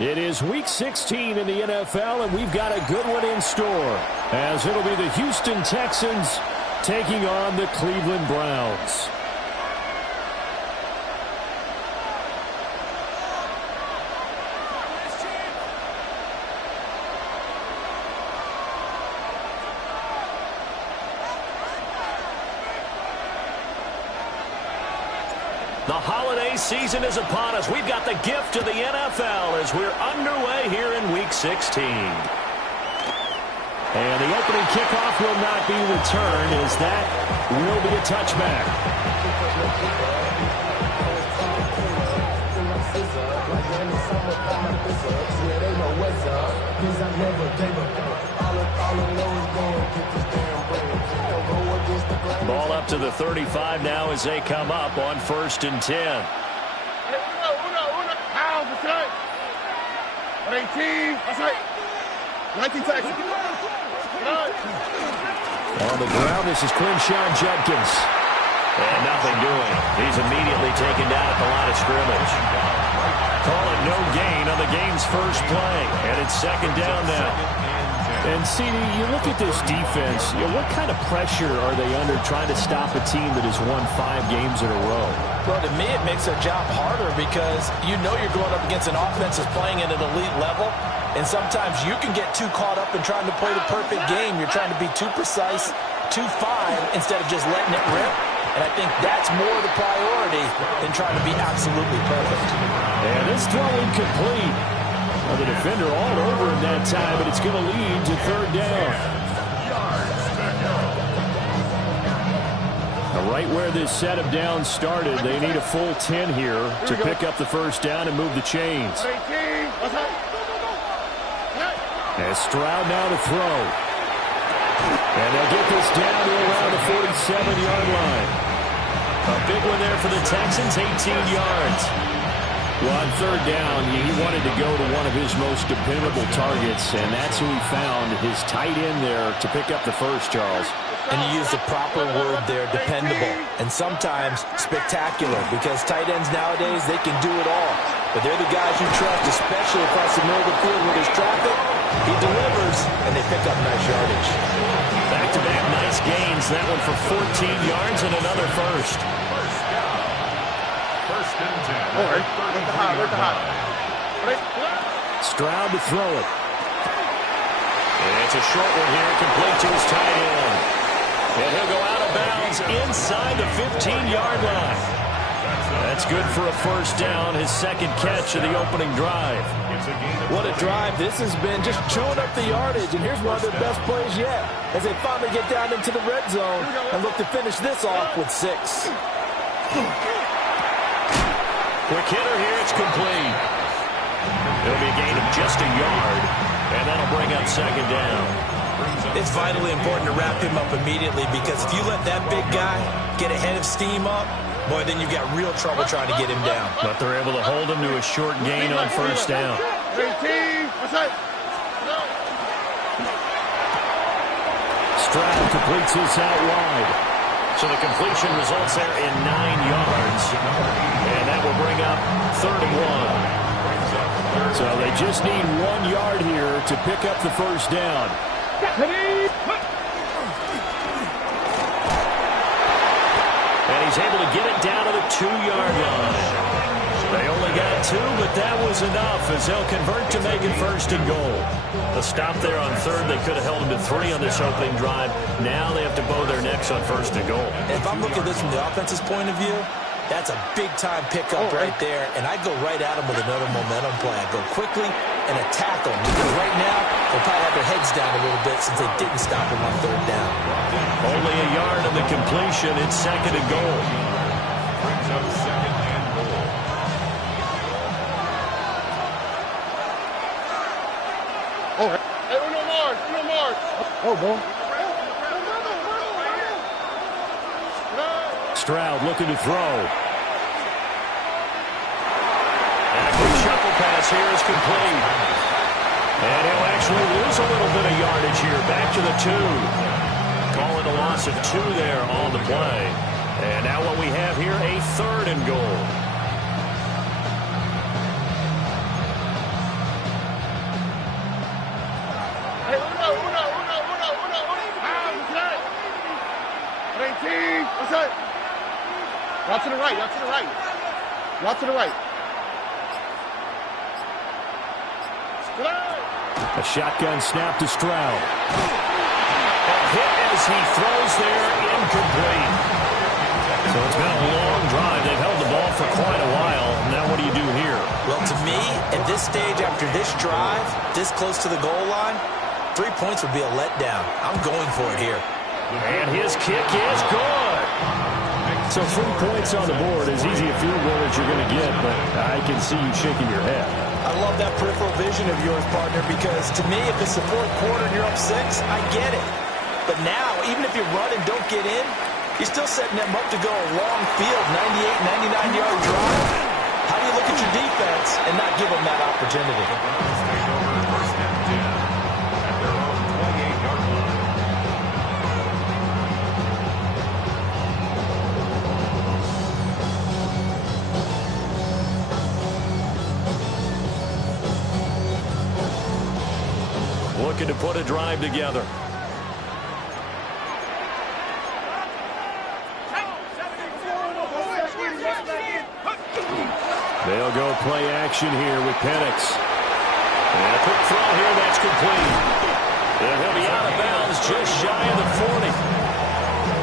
It is Week 16 in the NFL, and we've got a good one in store, as it'll be the Houston Texans taking on the Cleveland Browns. The holiday season is upon us. We've got the gift of the NFL as we're underway here in Week 16. And the opening kickoff will not be returned, as that will be a touchback. Ball up to the 35 now as they come up on 1st and 10. 18. 19 tackles. On the ground, this is Quinshawn Judkins. And nothing doing. He's immediately taken down at the line of scrimmage. Call it no gain on the game's first play. And it's 2nd down now. And, CD, you look at this defense, what kind of pressure are they under trying to stop a team that has won 5 games in a row? Well, to me, it makes their job harder because you know you're going up against an offense that's playing at an elite level, and sometimes you can get too caught up in trying to play the perfect game. You're trying to be too precise, too fine, instead of just letting it rip. And I think that's more the priority than trying to be absolutely perfect. And this throw incomplete. Well, the defender all over him that time, but it's going to lead to 3rd down. Now, right where this set of downs started, they need a full 10 here to pick up the 1st down and move the chains. As Stroud now to throw. And they'll get this down to around the 47-yard line. A big one there for the Texans, 18 yards. Well, on 3rd down, he wanted to go to one of his most dependable targets, and that's who he found, his tight end there, to pick up the first, Charles. And you use the proper word there, dependable, and sometimes spectacular, because tight ends nowadays, they can do it all. But they're the guys you trust, especially across the middle of the field where there's traffic. He delivers, and they pick up nice yardage. Back-to-back nice gains, that one for 14 yards and another first. Stroud to throw it. And it's a short one here, complete to his tight end. And he'll go out of bounds inside the 15-yard line. That's good for a 1st down, his 2nd catch of the opening drive. What a drive this has been, just chewing up the yardage. And here's one of their best plays yet, as they finally get down into the red zone and look to finish this off with 6. Quick hitter here, it's complete. It'll be a gain of just a yard, and that'll bring up 2nd down. It's vitally important to wrap him up immediately, because if you let that big guy get a head of steam up, boy, then you've got real trouble trying to get him down. But they're able to hold him to a short gain on 1st down. Stroud completes this out wide. So the completion results there in 9 yards. And that will bring up 3rd and 1. So they just need 1 yard here to pick up the 1st down. And he's able to get it down to the 2-yard line. They only got 2, but that was enough as they'll convert to making 1st and goal. A stop there on 3rd. They could have held him to 3 on this opening drive. Now they have to bow their necks on 1st and goal. If I'm looking at this from the offense's point of view, that's a big-time pickup right there, and I go right at him with another momentum play. I go quickly and attack them, because right now they'll probably have their heads down a little bit since they didn't stop him on 3rd down. Only a yard on the completion. It's 2nd and goal. Brings up 2nd and goal. Hey, Uno Mars. Oh, boy. Stroud looking to throw. And a quick shuffle pass here is complete. And he'll actually lose a little bit of yardage here. Back to the 2. Call it a loss of 2 there on the play. And now what we have here, a 3rd and goal. That's it. Y'all to the right. Y'all to the right. Y'all to the right. A shotgun snap to Stroud. A hit as he throws there, incomplete. So it's been a long drive. They've held the ball for quite a while. Now what do you do here? Well, to me, at this stage after this drive, this close to the goal line, 3 points would be a letdown. I'm going for it here. And his kick is good. So 3 points on the board, as easy a field goal as you're going to get, but I can see you shaking your head. I love that peripheral vision of yours, partner, because to me, if it's the fourth quarter and you're up 6, I get it. But now, even if you run and don't get in, you're still setting them up to go a long field, 98, 99-yard drive. How do you look at your defense and not give them that opportunity? First and 10 at their own 28-yard line. Looking to put a drive together. They'll go play action here with Penix. And a quick throw here, that's complete. And he'll be out of bounds just shy of the 40.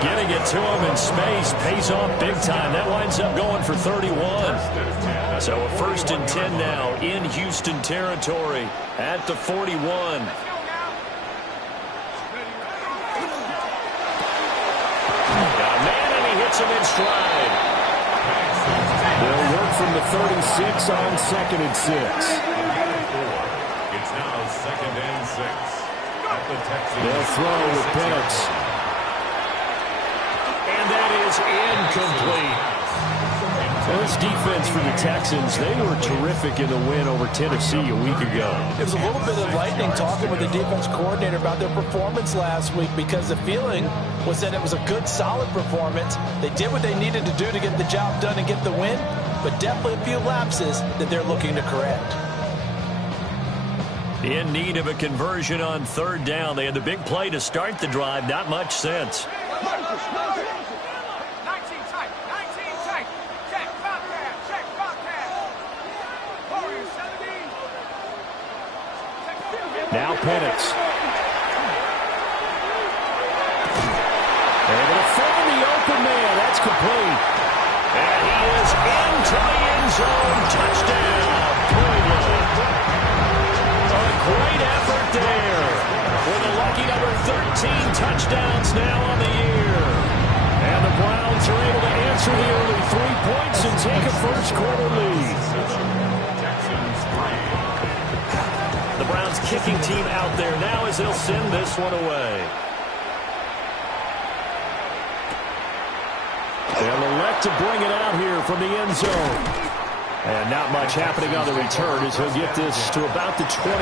Getting it to him in space pays off big time. That winds up going for 31. So a 1st and 10 now in Houston territory at the 41. Got a man and he hits him in stride. They'll work from the 36 on 2nd and 6. It's now 2nd and 6 at the Texans. They'll throw with Penix. And that is incomplete. This defense for the Texans, they were terrific in the win over Tennessee a week ago. It was a little bit of lightning talking with the defense coordinator about their performance last week because the feeling was that it was a good, solid performance. They did what they needed to do to get the job done and get the win, but definitely a few lapses that they're looking to correct. In need of a conversion on 3rd down. They had the big play to start the drive. Not much sense. Now Penix. Able to find the open man. That's complete. And he is into the end zone. Touchdown. Cleveland. A great effort there. With a lucky number 13 touchdowns now on the year. And the Browns are able to answer the early 3 points and take a first quarter lead. The Browns kicking team out there now as they'll send this one away. They'll elect to bring it out here from the end zone. And not much happening on the return as he'll get this to about the 23.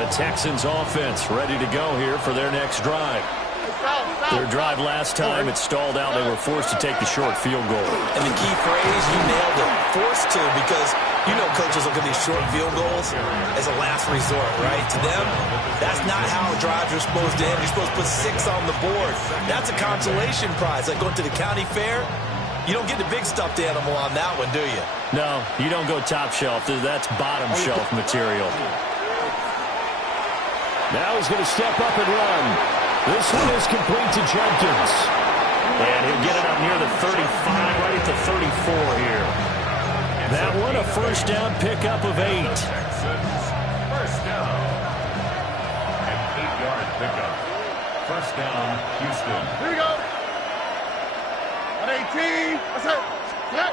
The Texans offense ready to go here for their next drive. Their drive last time, it stalled out. They were forced to take the short field goal. And the key phrase, you nailed it, forced to, because you know coaches look at these short field goals as a last resort, right? To them, that's not how drives are supposed to end. You're supposed to put 6 on the board. That's a consolation prize. Like going to the county fair, you don't get the big stuffed animal on that one, do you? No, you don't go top shelf. That's bottom shelf material. Now he's going to step up and run. This one is complete to Jenkins. And he'll get it up near the 35, right at the 34 here. That one a first down pickup of 8. First down. An 8-yard pickup. First down, Houston. Here we go. On 18. That's it. That's it.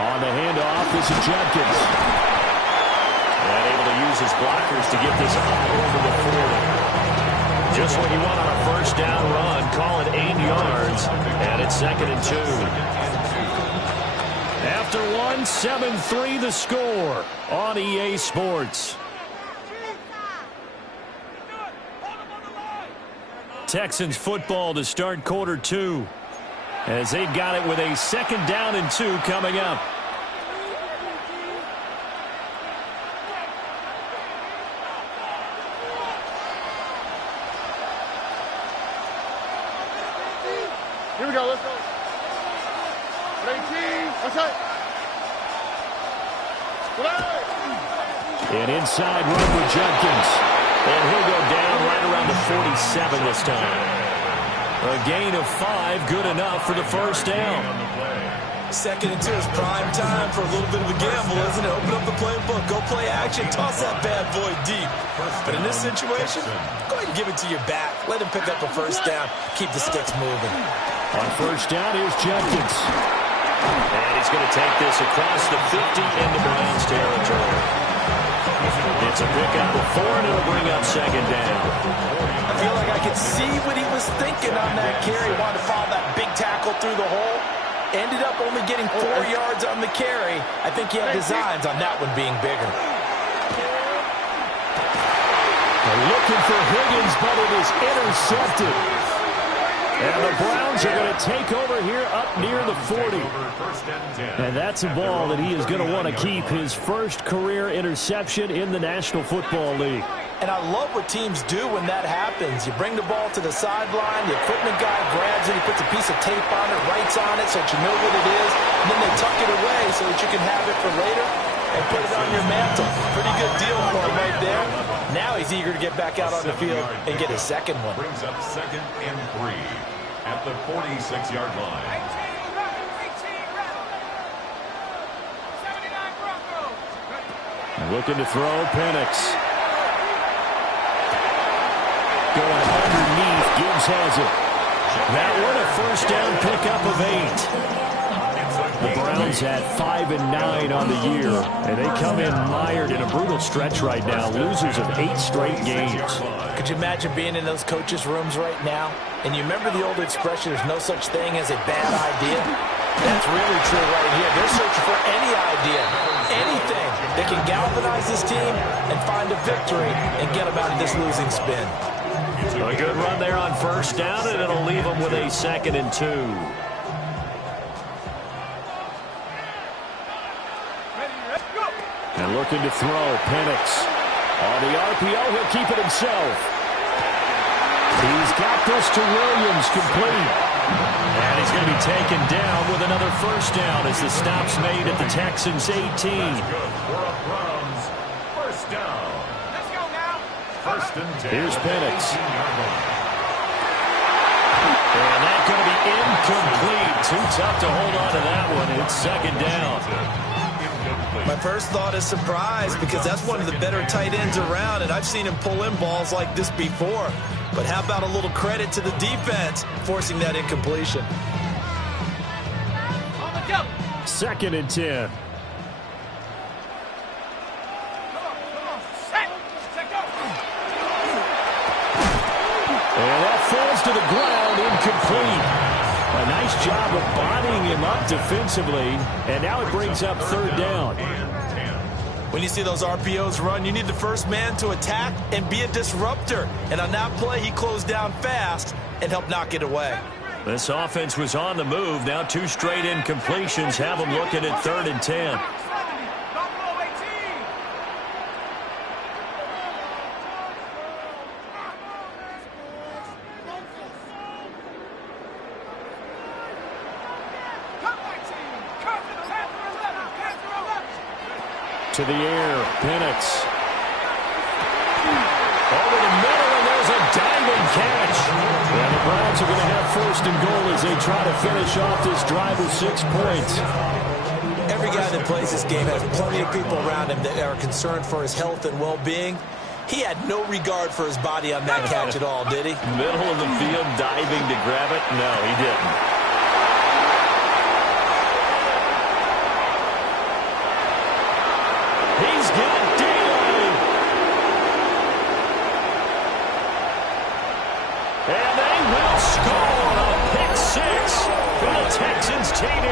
On the handoff, this is Jenkins. And able to use his blockers to get this up over the 40. Just what you want on a first down run. Call it 8 yards. And it's 2nd and 2. After one, 7-3 the score on EA Sports. Texans football to start quarter 2. As they've got it with a 2nd down and 2 coming up. An inside run for Judkins. And he'll go down right around the 47 this time. A gain of 5, good enough for the first down. 2nd and 2 is prime time for a little bit of a gamble, isn't it? Open up the playbook, go play action, toss that bad boy deep. But in this situation, go ahead and give it to your back. Let him pick up a first down. Keep the sticks moving. On first down, here's Judkins. And he's going to take this across the 50 into Browns territory. It's a pickup of 4, and it'll bring up 2nd down. I feel like I could see what he was thinking on that carry. He wanted to follow that big tackle through the hole. Ended up only getting 4 yards on the carry. I think he had designs on that one being bigger. They're looking for Higgins, but it is intercepted. And the Browns are going to take over here up near the 40. And that's a ball that he is going to want to keep, his first career interception in the National Football League. And I love what teams do when that happens. You bring the ball to the sideline, the equipment guy grabs it, he puts a piece of tape on it, writes on it so that you know what it is, and then they tuck it away so that you can have it for later and put it on your mantle. Pretty good deal for him right there. Now he's eager to get back out on the field and get his second one. Brings up 2nd and 3 at the 46-yard line. Looking to throw, Penix. Going underneath, Gibbs has it. That one a first down pickup of 8. The Browns had 5 and 9 on the year, and they come in mired in a brutal stretch right now, losers of 8 straight games. Could you imagine being in those coaches' rooms right now? And you remember the old expression, there's no such thing as a bad idea? That's really true right here. They're searching for any idea, anything that can galvanize this team and find a victory and get them out of this losing spin. A good run there on first down, and it'll leave them with a 2nd and 2. And looking to throw, Penix. On the RPO, he'll keep it himself. He's got this to Williams, complete. And he's going to be taken down with another first down as the stop's made at the Texans' 18. First down. First and 10. Here's Penix. And that's going to be incomplete. Too tough to hold on to that one. It's 2nd down. My first thought is surprise because that's one of the better tight ends around, and I've seen him pull in balls like this before. But how about a little credit to the defense forcing that incompletion? 2nd and 10. And that falls to the ground, incomplete. A nice job of bodying him up defensively, and now it brings up 3rd down. When you see those RPOs run, you need the first man to attack and be a disruptor. And on that play, he closed down fast and helped knock it away. This offense was on the move. Now 2 straight incompletions have them looking at 3rd and 10. To the air, Penix. Over the middle, and there's a diving catch. And the Browns are going to have 1st and goal as they try to finish off this drive with 6 points. Every guy that plays this game has plenty of people around him that are concerned for his health and well-being. He had no regard for his body on that catch at all, did he? Middle of the field, diving to grab it? No, he didn't. He's got daylight. And they will score a pick 6 for the Texans TD.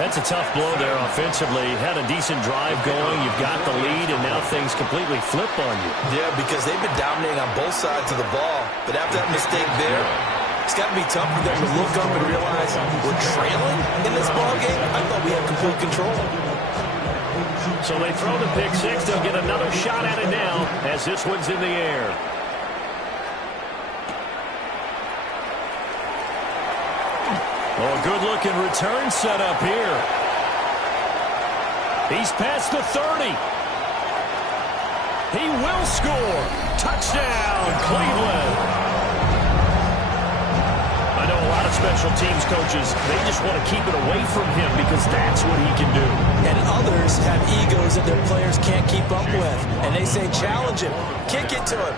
That's a tough blow there offensively. Had a decent drive going. You've got the lead, and now things completely flip on you. Yeah, because they've been dominating on both sides of the ball. But after that mistake there, it's got to be tough for them to look up and realize we're trailing in this ballgame. I thought we had complete control. So they throw the pick 6. They'll get another shot at it now as this one's in the air. Oh, good-looking return set up here. He's past the 30. He will score. Touchdown, Cleveland. I know a lot of special teams coaches, they just want to keep it away from him because that's what he can do. And others have egos that their players can't keep up with. And they say, challenge him, kick it to him.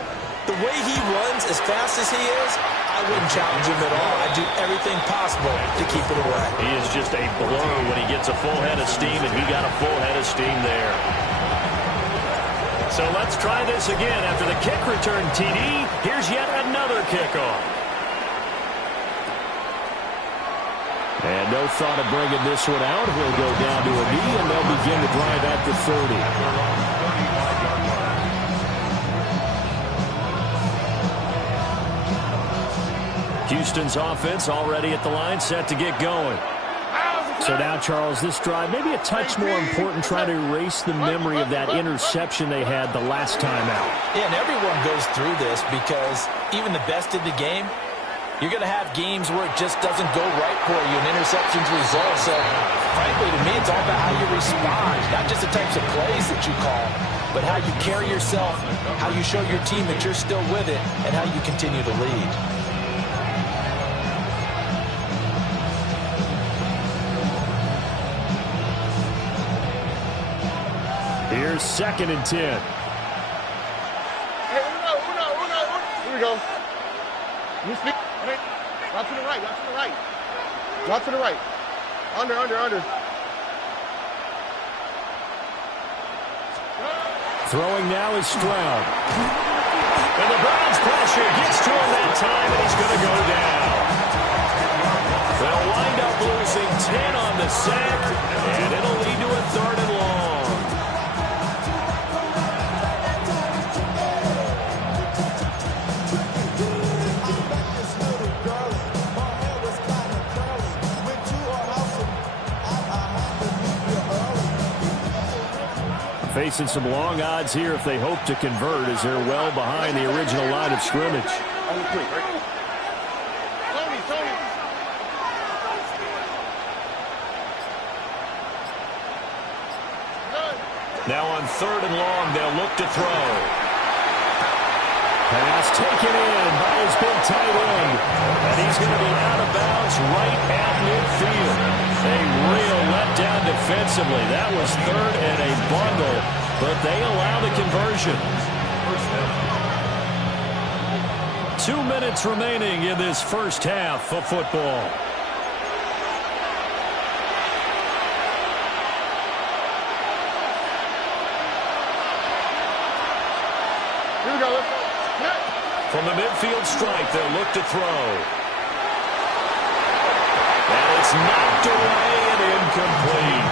The way he runs as fast as he is, I wouldn't challenge him at all. I'd do everything possible to keep it away. He is just a blur when he gets a full head of steam, and he got a full head of steam there. So let's try this again. After the kick return TD, here's yet another kickoff. And no thought of bringing this one out. He'll go down to a knee, and they'll begin the drive at the 30. Houston's offense already at the line, set to get going. So now, Charles, this drive maybe a touch more important, trying to erase the memory of that interception they had the last time out. Yeah, and everyone goes through this because even the best in the game, you're going to have games where it just doesn't go right for you, and interceptions result. So, frankly, to me, it's all about how you respond, not just the types of plays that you call, but how you carry yourself, how you show your team that you're still with it, and how you continue to lead. Here's 2nd and 10. Hey, Here we go. You speak. Drop to the right. Drop to the right. Drop to the right. Under. Throwing now is Stroud. And the Browns pressure gets to him that time, and he's going to go down. They'll wind up losing 10 on the sack, and it'll lead to a 3rd and long. Facing some long odds here if they hope to convert, as they're well behind the original line of scrimmage. Now on 3rd and long, they'll look to throw. Pass taken in by his big tight end. And he's going to be out of bounds right at midfield. A real letdown defensively. That was 3rd and a bundle, but they allow the conversion. 2 minutes remaining in this first half of football. Here we go. From the midfield stripe, they'll look to throw. And it's knocked away and incomplete.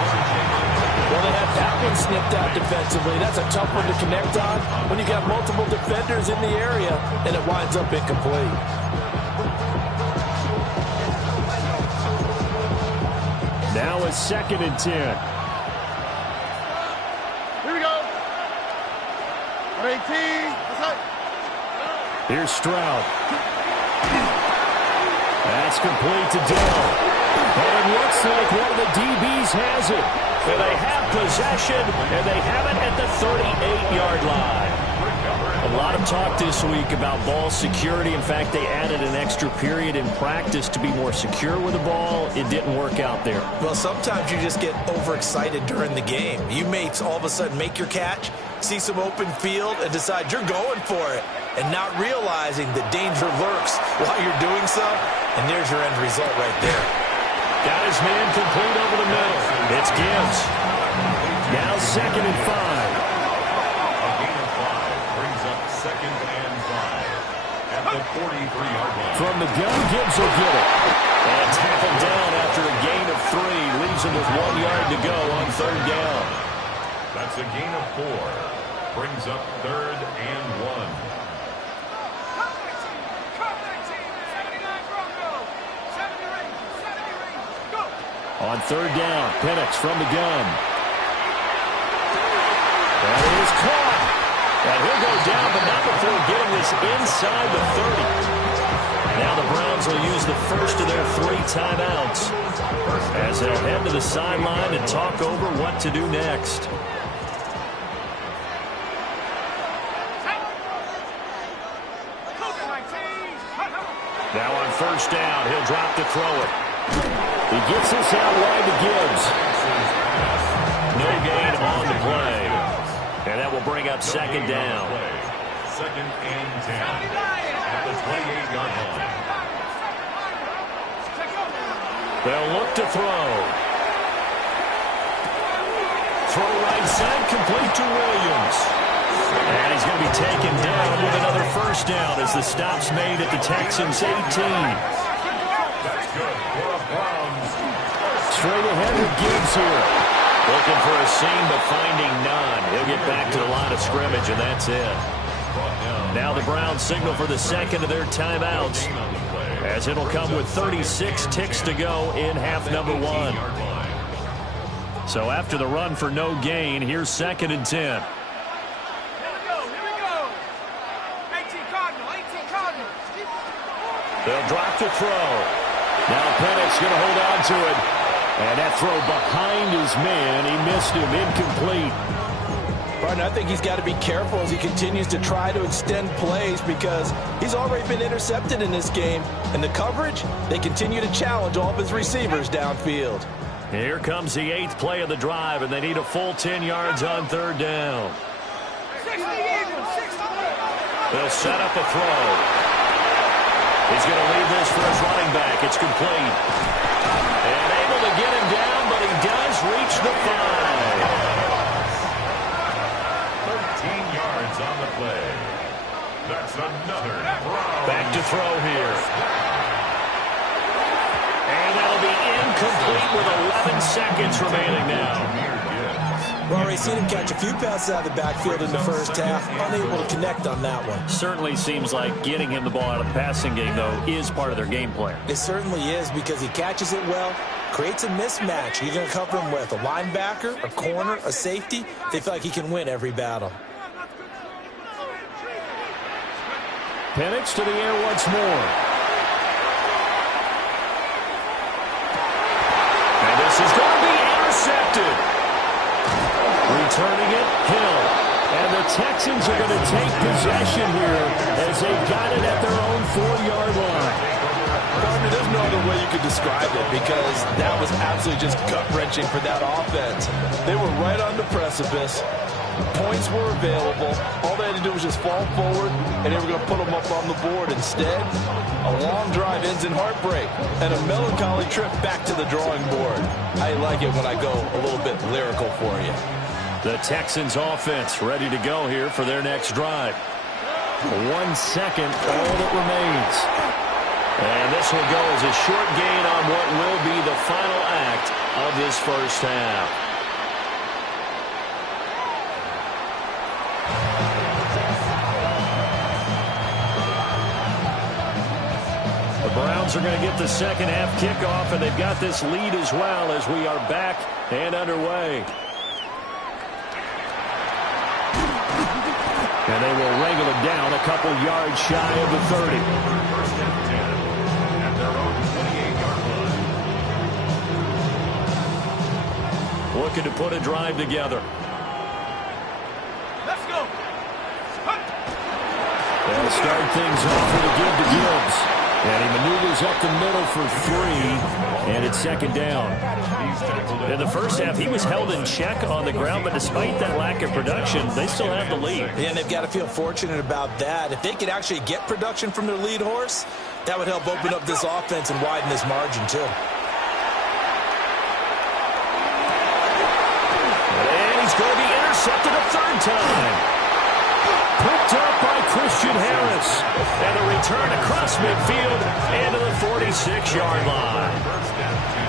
Well, they had that one snipped out defensively. That's a tough one to connect on when you got multiple defenders in the area, and it winds up incomplete. Now it's 2nd and 10. Here we go. 18. Here's Stroud. That's complete to Dell. And it looks like one of the DBs has it. And they have possession, and they have it at the 38-yard line. A lot of talk this week about ball security. In fact, they added an extra period in practice to be more secure with the ball. It didn't work out there. Well, sometimes you just get overexcited during the game. You may all of a sudden make your catch, see some open field, and decide you're going for it, and not realizing the danger lurks while you're doing so, and there's your end result right there. Got his man complete over the middle. It's Gibbs. Now 2nd and 5. A gain of 5 brings up 2nd and 5 at the 43-yard line. From the gun, Gibbs will get it. And tackled down after a gain of 3. Leaves him with 1 yard to go on 3rd down. That's a gain of 4. Brings up 3rd and 1. On 3rd down, Penix from the gun. That is caught. And he'll go down, but not before getting this inside the 30. Now the Browns will use the first of their 3 timeouts as they'll head to the sideline and talk over what to do next. Now on first down, he'll drop to throw it. He gets this out wide to Gibbs. No gain on the play. And that will bring up second down. Second and 10 at the 28-yard line. They'll look to throw. Throw right side, complete to Williams. And he's going to be taken down with another first down as the stop's made at the Texans' 18. That's good for a Browns. Straight ahead with Gibbs here. Looking for a seam, but finding none. He'll get back to the line of scrimmage, and that's it. Now the Browns signal for the second of their timeouts, as it'll come with 36 ticks to go in half number one. So after the run for no gain, here's second and 10. They'll drop to throw. Now Pennick's going to hold on to it. And that throw behind his man. He missed him. Incomplete. Partner, I think he's got to be careful as he continues to try to extend plays because he's already been intercepted in this game. And the coverage, they continue to challenge all of his receivers downfield. Here comes the 8th play of the drive, and they need a full 10 yards on third down. They'll set up a throw. He's going to leave this for his running back. It's complete. And able to get him down, but he does reach the 5. 13 yards on the play. That's another Browns. Back to throw here. And that'll be incomplete with 11 seconds remaining now. We've already seen him catch a few passes out of the backfield in the first half, unable to connect on that one. Certainly seems like getting him the ball out of the passing game, though, is part of their game plan. It certainly is because he catches it well, creates a mismatch. You're going to cover him with a linebacker, a corner, a safety. They feel like he can win every battle. Penix to the air once more. And this is going to be intercepted. Returning it, Hill. And the Texans are going to take possession here as they've got it at their own 4-yard line. Gardner, there's no other way you could describe it because that was absolutely just gut-wrenching for that offense. They were right on the precipice. Points were available. All they had to do was just fall forward, and they were going to put them up on the board. Instead, a long drive ends in heartbreak and a melancholy trip back to the drawing board. I like it when I go a little bit lyrical for you. The Texans offense ready to go here for their next drive. 1 second, all that remains. And this will go as a short gain on what will be the final act of this first half. The Browns are going to get the second half kickoff, and they've got this lead as well as we are back and underway. And they will wrangle it down a couple yards shy of the 30. First and 10 at their own 28-yard line. Looking to put a drive together. Let's go. They'll start things off with a give to Gibbs. And he maneuvers up the middle for 3, and it's second down. In the first half, he was held in check on the ground, but despite that lack of production, they still have the lead. Yeah, and they've got to feel fortunate about that. If they could actually get production from their lead horse, that would help open up this offense and widen this margin, too. And he's going to be intercepted a third time. Picked up by Christian Harris. And a return across midfield into the 46-yard line.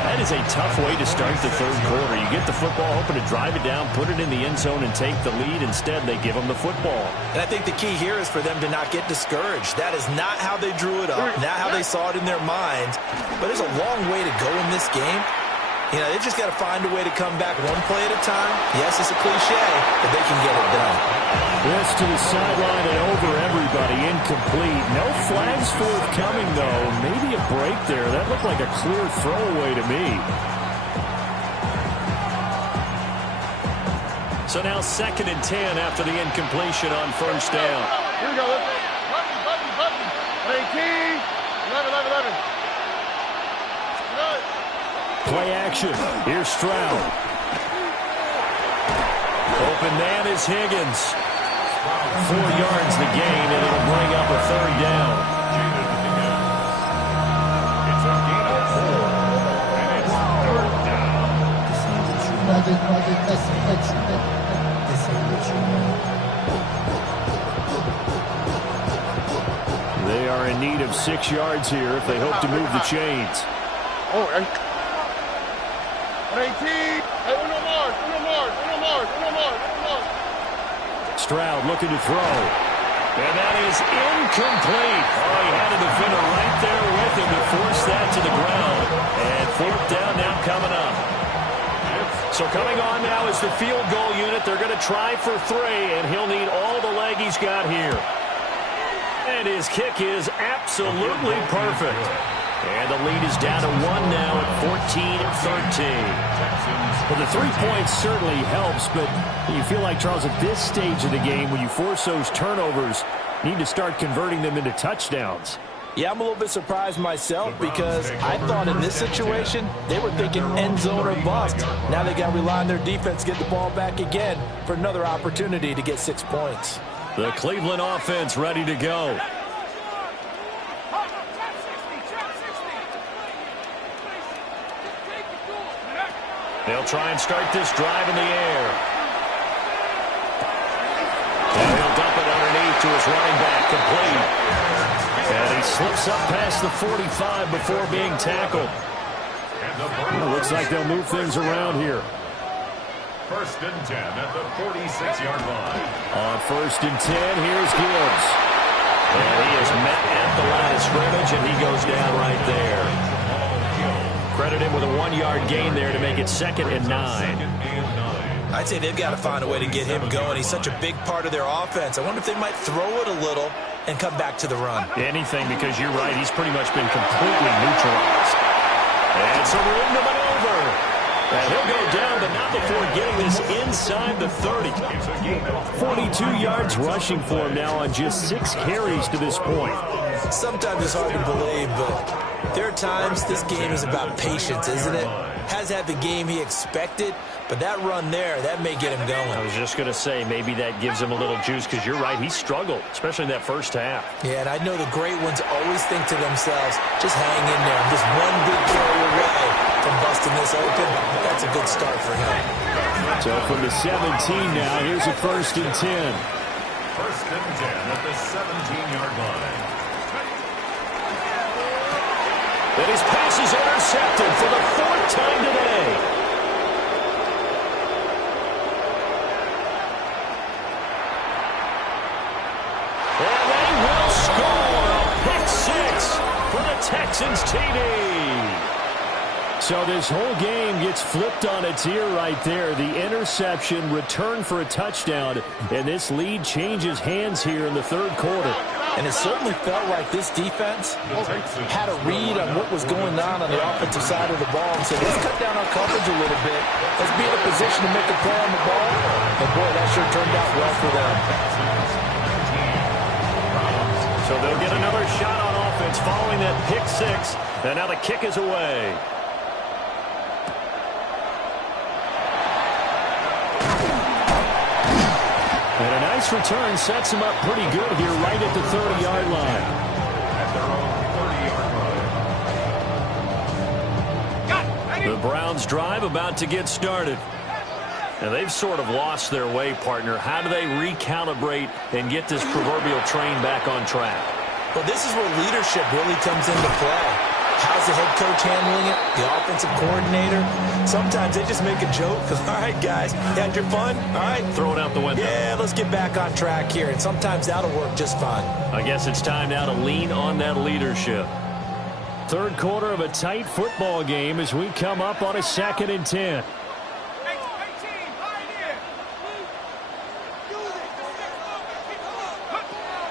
That is a tough way to start the third quarter. You get the football, hoping to drive it down, put it in the end zone, and take the lead. Instead, they give them the football. And I think the key here is for them to not get discouraged. That is not how they drew it up, not how they saw it in their minds. But there's a long way to go in this game. You know, they've just got to find a way to come back one play at a time. Yes, it's a cliche, but they can get it done. This to the sideline and over everybody. Incomplete. No flags forthcoming, though. Maybe a break there. That looked like a clear throwaway to me. So now 2nd and 10 after the incompletion on first down. Here we go. Button. 18. 11. Play action. Here's Stroud. Open man is Higgins. 4 yards the gain, and it'll bring up a 3rd down. It's a gain of 4, and it's 3rd down. They are in need of 6 yards here if they hope to move the chains. Oh, 18. Hey, uno more. Stroud looking to throw. And that is incomplete. Oh, he had a defender right there with him to force that to the ground. And 4th down now coming up. So coming on now is the field goal unit. They're going to try for 3, and he'll need all the leg he's got here. And his kick is absolutely perfect. And the lead is down to 1 now at 14-13. Well, the 3 points certainly helps, but you feel like, Charles, at this stage of the game, when you force those turnovers, you need to start converting them into touchdowns. Yeah, I'm a little bit surprised myself because I thought in this situation they were thinking end zone or bust. Now they got to rely on their defense, get the ball back again for another opportunity to get 6 points. The Cleveland offense ready to go. They'll try and start this drive in the air. And he'll dump it underneath to his running back, complete. And he slips up past the 45 before being tackled. Well, looks like they'll move things around here. 1st and 10 at the 46-yard line. On 1st and 10, here's Gibbs. And he is met at the line of scrimmage, and he goes down right there. Credit him with a 1-yard gain there to make it 2nd and 9. I'd say they've got to find a way to get him going. He's such a big part of their offense. I wonder if they might throw it a little and come back to the run. Anything, because you're right. He's pretty much been completely neutralized. And some room to maneuver. And he'll go down, but not before getting this inside the 30. 42 yards rushing for him now on just 6 carries to this point. Sometimes it's hard to believe, but there are times this game is about patience, isn't it? Has had the game he expected, but that run there, that may get him going. I was just going to say, maybe that gives him a little juice, because you're right, he struggled, especially in that first half. Yeah, and I know the great ones always think to themselves, just hang in there. I'm just one big carry away from busting this open. That's a good start for him. So from the 17 now, here's a 1st and 10. 1st and 10 at the 17-yard line. And his pass is intercepted for the 4th time today. And they will score a pick 6 for the Texans TD. So this whole game gets flipped on its ear right there. The interception, return for a touchdown, and this lead changes hands here in the 3rd quarter. And it certainly felt like this defense had a read on what was going on the offensive side of the ball and said, let's cut down our coverage a little bit. Let's be in a position to make a play on the ball. And, boy, that sure turned out well for them. So they'll get another shot on offense following that pick 6. And now the kick is away. And a nice return sets him up pretty good here right at the 30-yard line. At their own 30-yard line. The Browns drive about to get started. And they've sort of lost their way, partner. How do they recalibrate and get this proverbial train back on track? Well, this is where leadership really comes into play. How's the head coach handling it? The offensive coordinator? Sometimes they just make a joke because, all right, guys, you had your fun? All right. Throw it out the window. Yeah, let's get back on track here. And sometimes that'll work just fine. I guess it's time now to lean on that leadership. 3rd quarter of a tight football game as we come up on a 2nd and 10.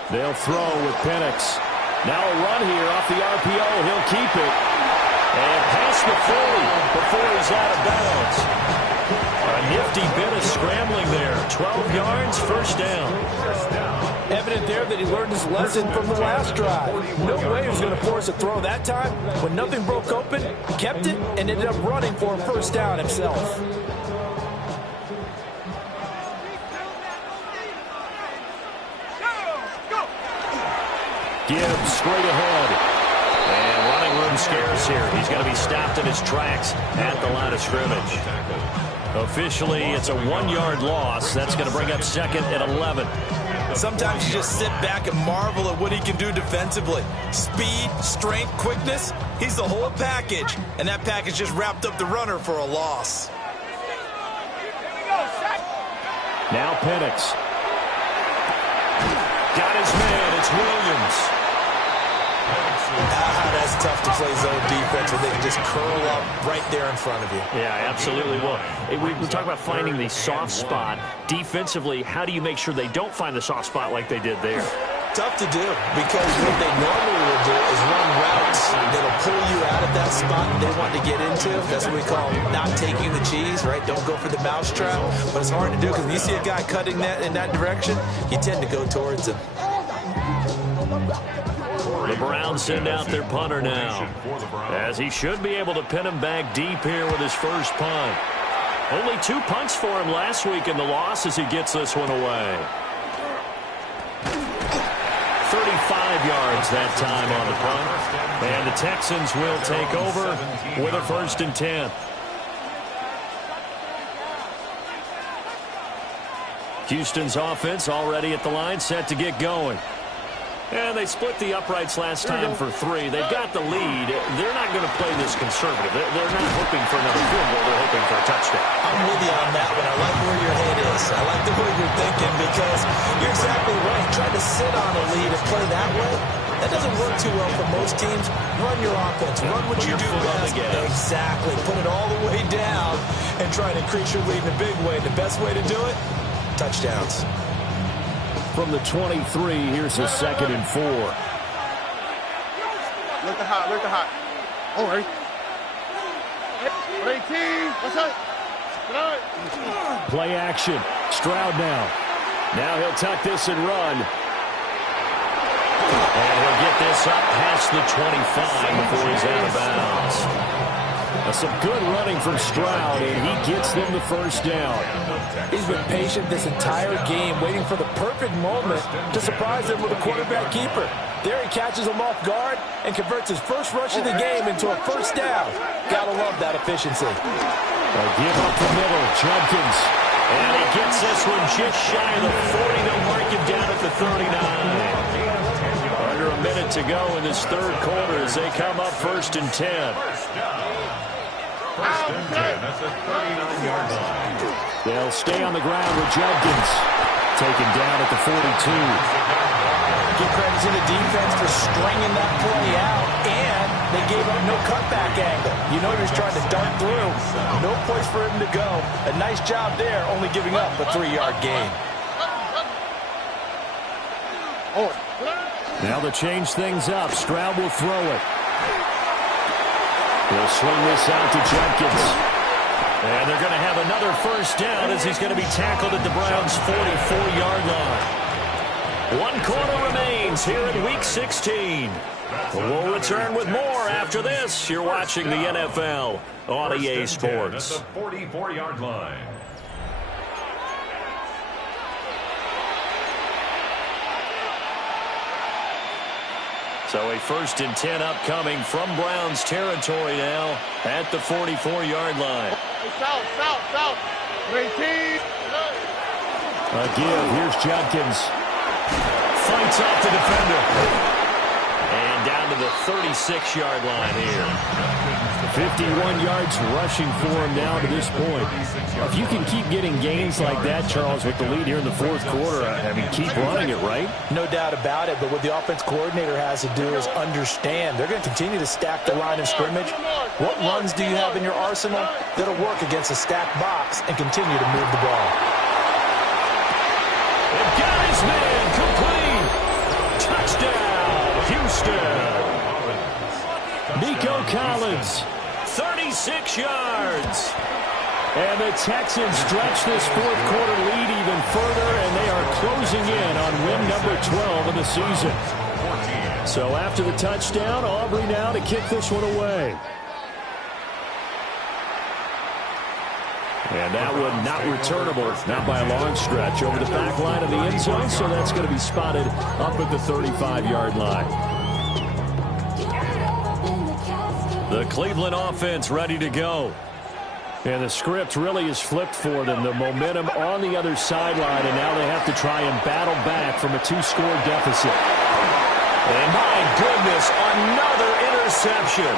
They'll throw with Penix. Now a run here off the RPO. He'll keep it. And past the 40 before he's out of bounds. A nifty bit of scrambling there. 12 yards, first down. Evident there that he learned his lesson from the last drive. No way he was going to force a throw that time. When nothing broke open, kept it, and ended up running for a first down himself. Gibbs straight ahead. And running room scarce here. He's going to be stopped in his tracks at the line of scrimmage. Officially, it's a 1-yard loss. That's going to bring up second and 11. Sometimes you just sit back and marvel at what he can do defensively. Speed, strength, quickness, he's the whole package. And that package just wrapped up the runner for a loss. Now Penix. Got his man. It's Williams. That's tough to play zone defense when they can just curl up right there in front of you. Yeah, absolutely. Well, we talk about finding the soft spot. Defensively, how do you make sure they don't find the soft spot like they did there? Tough to do, because what they normally will do is run routes that'll pull you out of that spot they want to get into. That's what we call not taking the cheese, right? Don't go for the mousetrap. But it's hard to do because when you see a guy cutting that in that direction, you tend to go towards him. The Browns send out their punter now, as he should be able to pin him back deep here with his first punt. Only 2 punts for him last week in the loss as he gets this one away. 35 yards that time on the punt. And the Texans will take over with a 1st and 10. Houston's offense already at the line, set to get going. And they split the uprights last time for 3. They've got the lead. They're not going to play this conservative. They're not hoping for another field goal. They're hoping for a touchdown. I'm with you on that one. I like where your head is. I like the way you're thinking, because you're exactly right. Trying to sit on a lead and play that way, that doesn't work too well for most teams. Run your offense. Run what you do best. Exactly. Put it all the way down and try to increase your lead in a big way. The best way to do it, touchdowns. From the 23, here's a 2nd and 4. Look the hot, look the hot. All right. 18, what's up? Play action. Stroud now. Now he'll tuck this and run. And he'll get this up past the 25 before he's out of bounds. Some good running from Stroud, and he gets them the first down. He's been patient this entire game, waiting for the perfect moment to surprise them with a quarterback keeper. There he catches him off guard and converts his first rush of the game into a first down. Gotta love that efficiency. A give up the middle, Judkins. And he gets this one just shy of the 40. They'll mark him down at the 39. Under a minute to go in this 3rd quarter as they come up 1st and 10. First and 10. That's a 39-yard line. They'll stay on the ground with Judkins. Taken down at the 42. Give credit to the defense for stringing that play out, and they gave up no cutback angle. You know he was trying to dart through. No place for him to go. A nice job there, only giving up a 3-yard gain. Now to change things up, Stroud will throw it. He'll swing this out to Judkins. And they're going to have another first down as he's going to be tackled at the Browns' 44-yard line. 1 quarter remains here in Week 16. We'll return with more after this. You're watching the NFL on EA Sports. At the 44-yard line. So a 1st and 10 upcoming from Browns territory now at the 44-yard line. South. 18. A give. Here's Judkins. Fights off the defender. And down to the 36-yard line here. 51 yards rushing for him now to this point. If you can keep getting gains like that, Charles, with the lead here in the 4th quarter, I mean, keep running it, right? No doubt about it, but what the offense coordinator has to do is understand they're going to continue to stack the line of scrimmage. What runs do you have in your arsenal that'll work against a stacked box and continue to move the ball? They've got his man complete. Touchdown, Houston. Nico Collins, 36 yards. And the Texans stretch this fourth quarter lead even further, and they are closing in on win number 12 of the season. So after the touchdown, Aubrey now to kick this one away. And that one not returnable, not by a long stretch, over the back line of the end zone, so that's going to be spotted up at the 35-yard line. The Cleveland offense ready to go. And the script really is flipped for them. The momentum on the other sideline, and now they have to try and battle back from a 2-score deficit. And my goodness, another interception.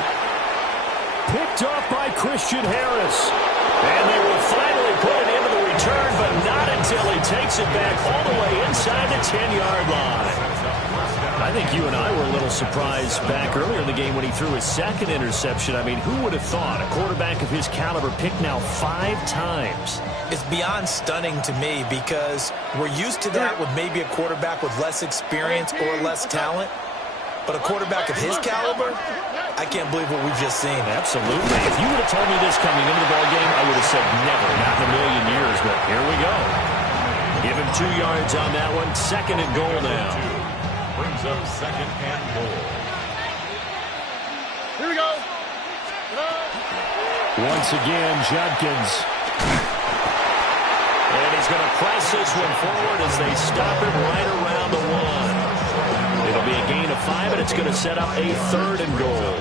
Picked off by Christian Harris. And they will finally put it into the return, but not until he takes it back all the way inside the 10-yard line. I think you and I were a little surprised back earlier in the game when he threw his second interception. I mean, who would have thought a quarterback of his caliber picked now 5 times? It's beyond stunning to me because we're used to that with maybe a quarterback with less experience or less talent. But a quarterback of his caliber, I can't believe what we've just seen. Absolutely. If you would have told me this coming into the ballgame, I would have said never, not in a million years. But here we go. Give him 2 yards on that one. 2nd and goal now. Brings up 2nd and goal. Here we go. Once again, Judkins. And he's going to press this one forward as they stop it right around the 1. It'll be a gain of 5, and it's going to set up a 3rd and goal.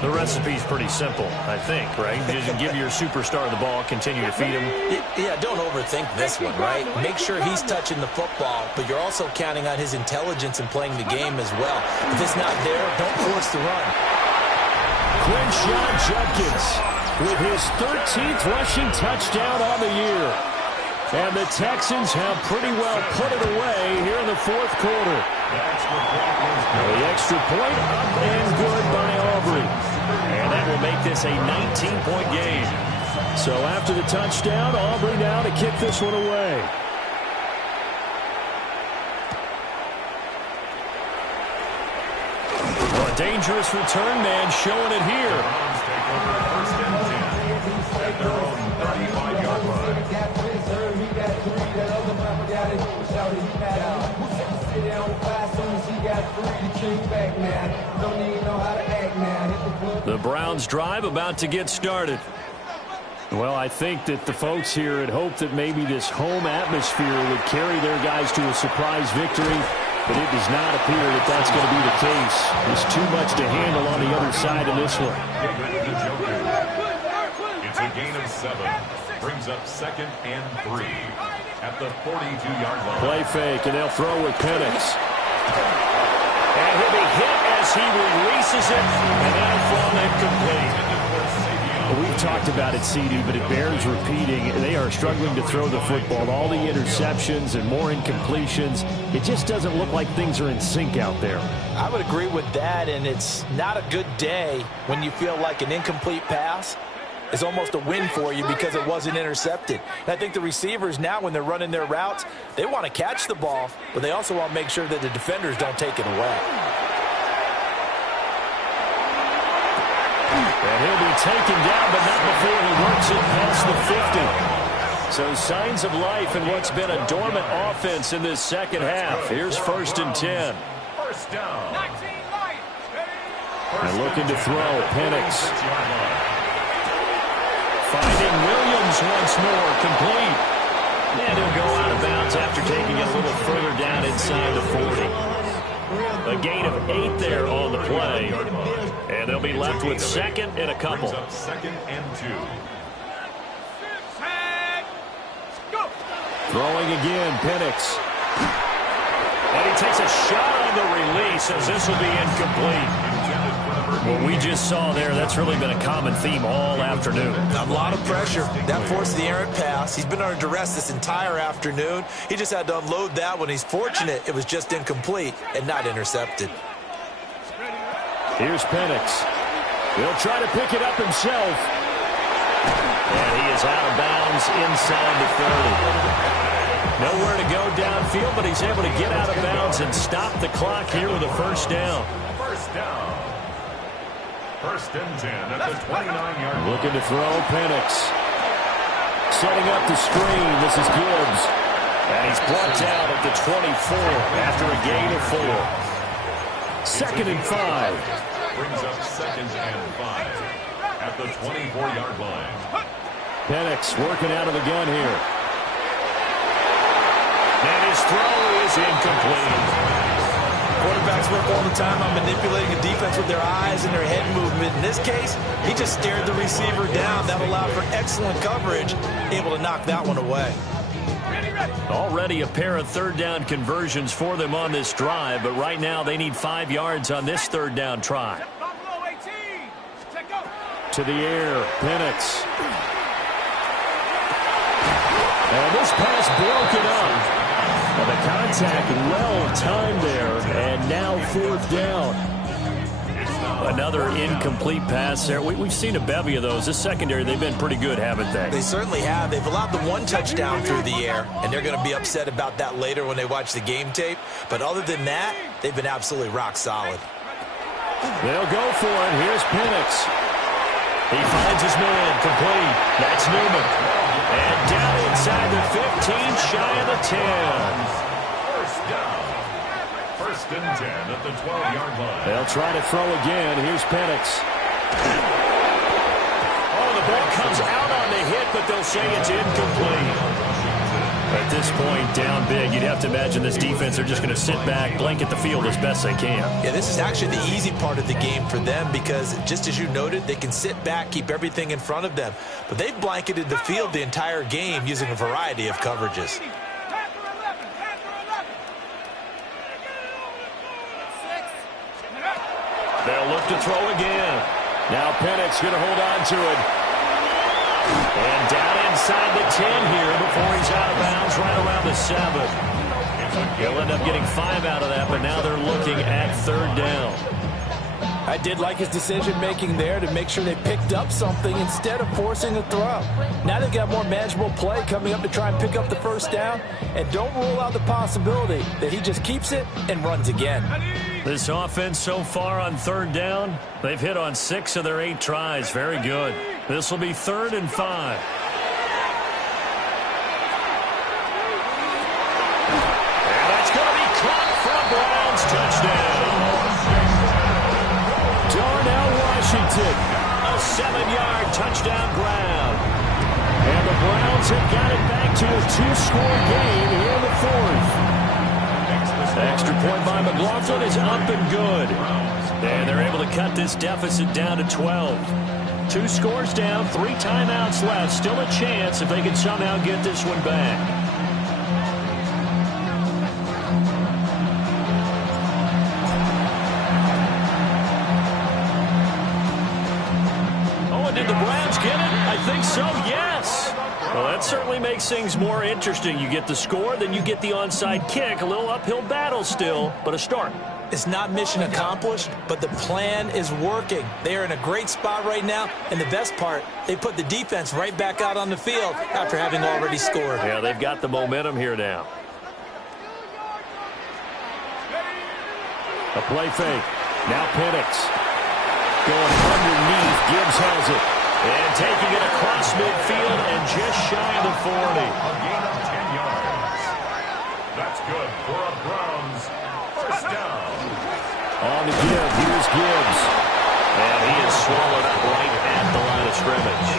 The recipe's pretty simple, I think, right? Just give your superstar the ball, continue to feed him. Yeah, don't overthink this one, right? Make sure he's touching the football, but you're also counting on his intelligence in playing the game as well. If it's not there, don't force the run. Quinshon Judkins with his 13th rushing touchdown on the year. And the Texans have pretty well put it away here in the fourth quarter. The extra point up and good by Aubrey. And that will make this a 19-point game. So after the touchdown, Aubrey now to kick this one away. Well, a dangerous return man showing it here. At their own 35-yard line. The Browns drive about to get started. Well, I think that the folks here had hoped that maybe this home atmosphere would carry their guys to a surprise victory, but it does not appear that that's going to be the case. There's too much to handle on the other side of this one. It's a gain of 7. Brings up 2nd and 3 at the 42-yard line. Play fake, and they'll throw with Penix. And he'll be hit as he releases it, and that'll fall incomplete. We've talked about it, CD, but it bears repeating. They are struggling to throw the football. All the interceptions and more incompletions. It just doesn't look like things are in sync out there. I would agree with that, and it's not a good day when you feel like an incomplete pass is almost a win for you because it wasn't intercepted. And I think the receivers now, when they're running their routes, they want to catch the ball, but they also want to make sure that the defenders don't take it away. And he'll be taken down, but not before he works it past the 50. So signs of life in what's been a dormant offense in this second half. Here's 1st and 10. First down. And looking to throw, Penix. Finding Williams once more, complete. And he'll go out of bounds after taking it a little further down inside the 40. A gain of 8 there on the play. And they'll be left with 2nd and a couple. 2nd and 2. Throwing again, Penix. And he takes a shot on the release as this will be incomplete. What we just saw there, that's really been a common theme all afternoon. A lot of pressure. That forced the errant pass. He's been under duress this entire afternoon. He just had to unload that one. He's fortunate it was just incomplete and not intercepted. Here's Penix. He'll try to pick it up himself. And he is out of bounds inside the 30. Nowhere to go downfield, but he's able to get out of bounds and stop the clock here with a first down. First down. 1st and 10 at the 29-yard line. Looking to throw, Penix. setting up the screen. This is Gibbs. And he's brought down at the 24 after a gain of 4. 2nd and 5. Brings up 2nd and 5 at the 24-yard line. Penix working out of the gun here. And his throw is incomplete. Quarterbacks work all the time on manipulating a defense with their eyes and their head movement. In this case, he just stared the receiver down. That allowed for excellent coverage, able to knock that one away. Already a pair of 3rd down conversions for them on this drive, but right now they need 5 yards on this 3rd down try. To the air, Penix. And this pass broken up. Well, the contact well-timed there, and now 4th down. Another incomplete pass there. We've seen a bevy of those. This secondary, they've been pretty good, haven't they? They certainly have. They've allowed the 1 touchdown through the air, and they're going to be upset about that later when they watch the game tape. But other than that, they've been absolutely rock solid. They'll go for it. Here's Penix. He finds his man, complete. That's Newman. And down inside the 15, shy of the 10. 1st down. 1st and 10 at the 12-yard line. They'll try to throw again. Here's Penix. Oh, the ball comes out on the hit, but they'll say it's incomplete. At this point, down big, you'd have to imagine this defense, they're just going to sit back, blanket the field as best they can. Yeah, this is actually the easy part of the game for them because, just as you noted, they can sit back, keep everything in front of them. But they've blanketed the field the entire game using a variety of coverages. They'll look to throw again. Now Penix going to hold on to it. And down inside the 10 here before he's out of bounds right around the 7. He'll end up getting 5 out of that, but now they're looking at 3rd down. I did like his decision-making there to make sure they picked up something instead of forcing a throw. Now they've got more manageable play coming up to try and pick up the 1st down, and don't rule out the possibility that he just keeps it and runs again. This offense so far on 3rd down, they've hit on 6 of their 8 tries. Very good. This will be 3rd and 5. And that's going to be caught for Browns touchdown. Darnell Washington, a 7-yard touchdown ground. And the Browns have got it back to a 2-score game here in the 4th. Extra point by McLaughlin is up and good. And they're able to cut this deficit down to 12. 2 scores down, 3 timeouts left. Still a chance if they can somehow get this one back. Oh, and did the Browns get it? I think so, yes. Well, that certainly makes things more interesting. You get the score, then you get the onside kick. A little uphill battle still, but a start. It's not mission accomplished, but the plan is working. They are in a great spot right now, and the best part, they put the defense right back out on the field after having already scored. Yeah, they've got the momentum here now. A play fake. Now Penix. Going underneath. Gibbs has it. And taking it across midfield and just shy of the 40. A gain of 10 yards. That's good for a Browns 1st down. On the give, here's Gibbs. And he is swallowed up right at the line of scrimmage.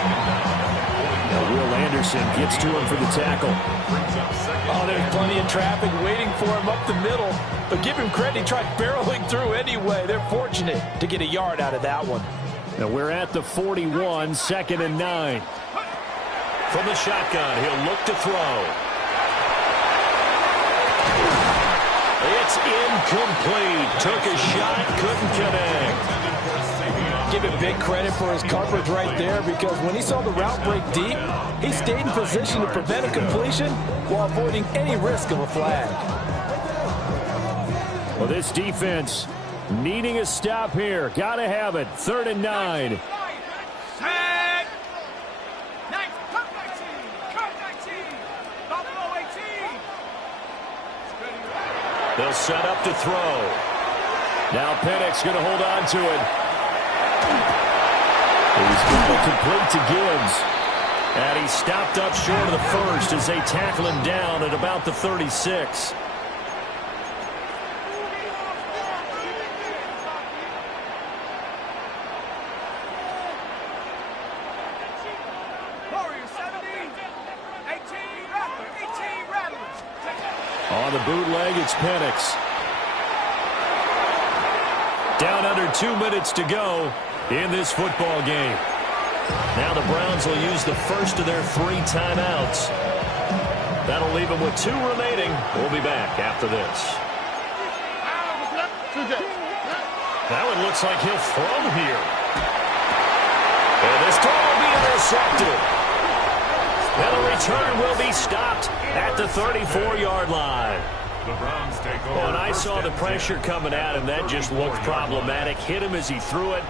Now Will Anderson gets to him for the tackle. Oh, there's plenty of traffic waiting for him up the middle. But give him credit, he tried barreling through anyway. They're fortunate to get a yard out of that one. Now we're at the 41, 2nd and 9. From the shotgun, he'll look to throw. It's incomplete. Took a shot, couldn't connect. Give him big credit for his coverage right there because when he saw the route break deep, he stayed in position to prevent a completion while avoiding any risk of a flag. Well, this defense needing a stop here. Got to have it. 3rd and 9. They'll set up to throw. Now Penix going to hold on to it. He's got it complete to Gibbs. And he stopped up short of the first as they tackle him down at about the 36. On the bootleg, it's Penix. Down under 2 minutes to go in this football game. Now the Browns will use the first of their 3 timeouts. That'll leave them with 2 remaining. We'll be back after this. That one looks like he'll throw here. And this throw will be intercepted. And the return will be stopped at the 34-yard line. The Browns take over. When I saw the pressure coming at him, that just looked problematic. Hit him as he threw it,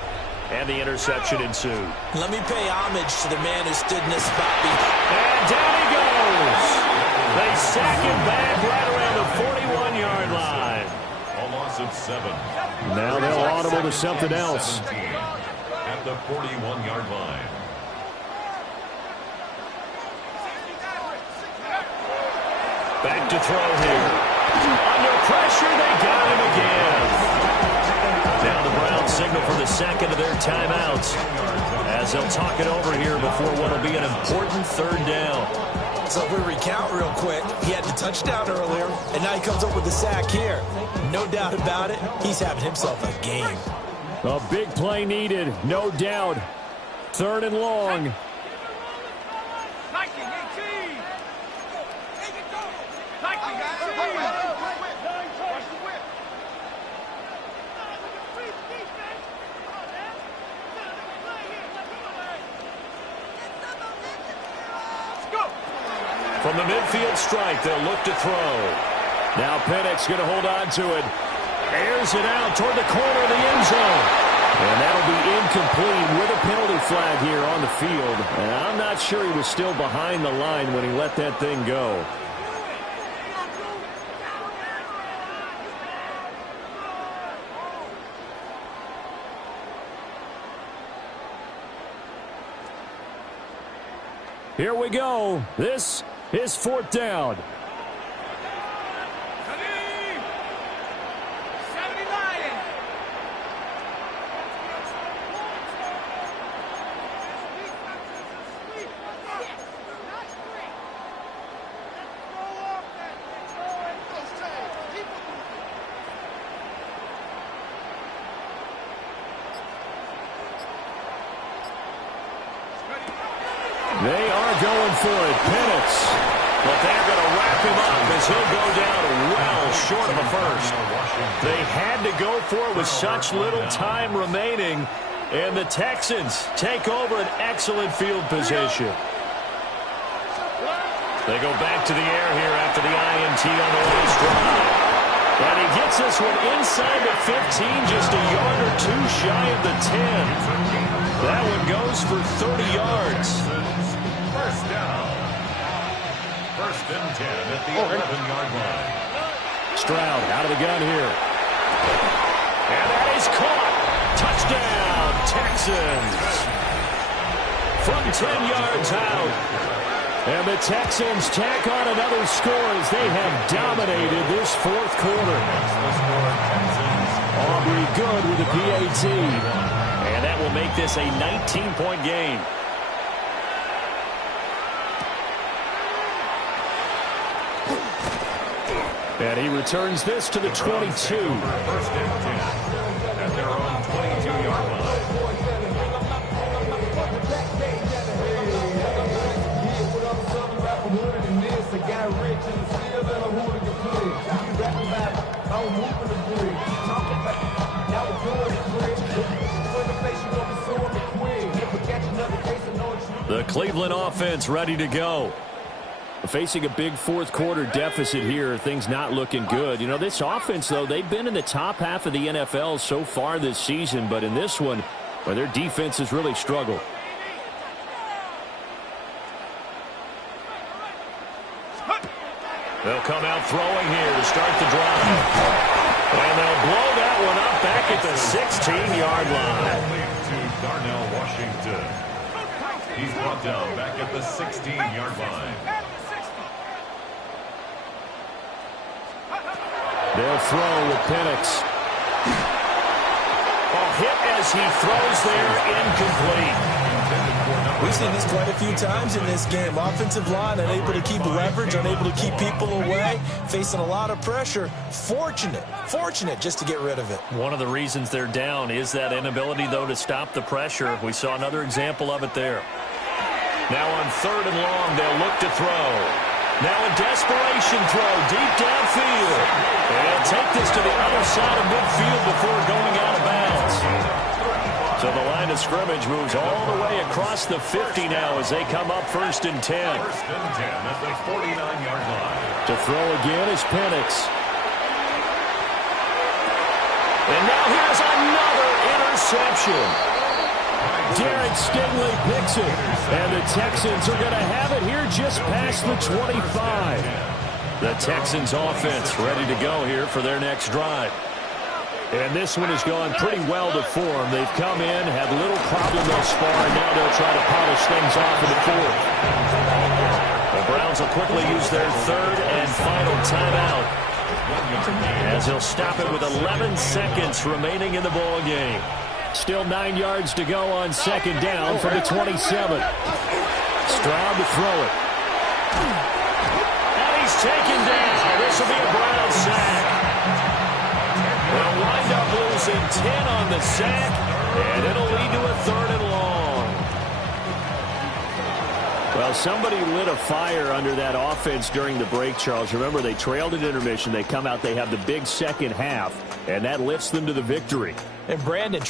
and the interception ensued. Let me pay homage to the man who stood in this spot. And down he goes. They sack him back right around the 41-yard line. A loss of 7. Now they'll audible to something else. At the 41-yard line. Back to throw here. Under pressure, they got him again. Now the Browns signal for the second of their timeouts as they'll talk it over here before what will be an important 3rd down. So if we recount real quick, he had the touchdown earlier, and now he comes up with the sack here. No doubt about it, he's having himself a game. A big play needed, no doubt. 3rd and long. From the midfield strike, they'll look to throw. Now Penix going to hold on to it. Airs it out toward the corner of the end zone. And that'll be incomplete with a penalty flag here on the field. And I'm not sure he was still behind the line when he let that thing go. Here we go. This is 4th down. They are going for it. Penix. But they're going to wrap him up as he'll go down well short of a first. They had to go for it with such little time remaining. And the Texans take over an excellent field position. They go back to the air here after the INT on the last drive. And he gets this one inside the 15, just a yard or 2 shy of the 10. That one goes for 30 yards. First down. 1st and 10 at the 11-yard line. Stroud out of the gun here. And that is caught. Touchdown, Texans. From 10 yards out. And the Texans tack on another score as they have dominated this 4th quarter. Aubrey good with the PAT. And that will make this a 19-point game. And he returns this to the 22. 1st and 10 at their own 22-yard line. The Cleveland offense ready to go. Facing a big 4th quarter deficit here, things not looking good. You know, this offense, though, they've been in the top half of the NFL so far this season, but in this one, well, their defense has really struggled. They'll come out throwing here to start the drive. And they'll blow that one up back at the 16-yard line. To Darnell Washington. He's brought down back at the 16-yard line. They'll throw with Penix. Hit as he throws there, incomplete. We've seen this quite a few times in this game. Offensive line unable to keep leverage, unable to keep people away, facing a lot of pressure. Fortunate just to get rid of it. One of the reasons they're down is that inability, though, to stop the pressure. We saw another example of it there. Now on 3rd and long, they'll look to throw. Now a desperation throw deep downfield. And take this to the other side of midfield before going out of bounds. So the line of scrimmage moves all the way across the 50 now as they come up 1st and 10. 1st and 10 at the 49-yard line. To throw again is Penix. And now here's another interception. Derek Stingley picks it. And the Texans are going to have it here just past the 25. The Texans offense ready to go here for their next drive. And this one has gone pretty well to form. They've come in, had little problem thus far, and now they'll try to polish things off in the 4th. The Browns will quickly use their 3rd and final timeout, as he'll stop it with 11 seconds remaining in the ball game. Still 9 yards to go on 2nd down from the 27. Stroud to throw it. And he's taken down. This will be a Brown sack. They'll wind up losing 10 on the sack, and it'll lead to a 3rd and long. Well, somebody lit a fire under that offense during the break, Charles. Remember, they trailed at intermission. They come out, they have the big second half, and that lifts them to the victory. And Brandon